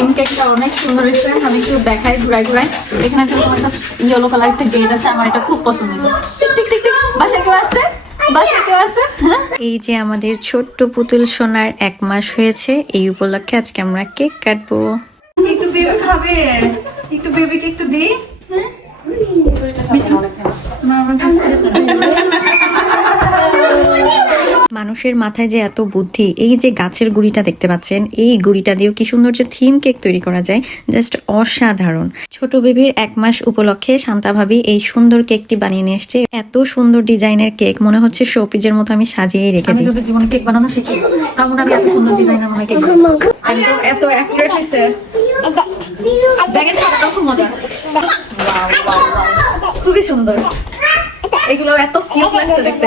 Theme কেকটা অনেক সুন্দর হয়েছে। আমি একটু দেখাই ঘুরাই ঘুরাই। এখানে যেরকম একটা ইয়েলো কালার একটা গেট আছে আমার এটা খুব পছন্দ হয়েছে। টিক টিক টিক টিক। বাসায় কেউ আছে? বাসায় কেউ আছে? হ্যাঁ? এই যে আমাদের ছোট্ট পুতুল সোনার এক মাস হয়েছে এই উপলক্ষে আজকে আমরা কেক কাটবো। একটু বেবি খাবে। একটু বেবিকে একটু দি। হ্যাঁ? তোমার আবার মানুষের মাথায় যে এত বুদ্ধি এই যে গাছের গুড়িটা দেখতে পাচ্ছেন এই গুড়িটা দিয়েও কি সুন্দর যে থিম কেক তৈরি করা যায় জাস্ট অসাধারণ। ছোট বেবির এক মাস উপলক্ষে শান্তা ভাবি এই সুন্দর কেকটি বানিয়ে নিয়ে এসছে। এত সুন্দর ডিজাইনের কেক মনে হচ্ছে শোপিজের মতো আমি সাজিয়ে রেখে দিই। যদি জীবনে কেক বানানো শিখি আমি এত সুন্দর ডিজাইনের মনে কেক এত অ্যাকুরেট হয়েছে। দেখেন খুব মজা। খুবই সুন্দর। এগুলো এত কিউট লাগছে দেখতে।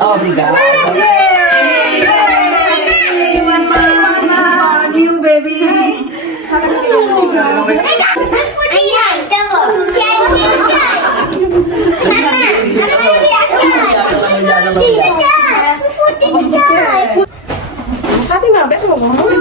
Obrigada. Sabe não, beijo, mamãe.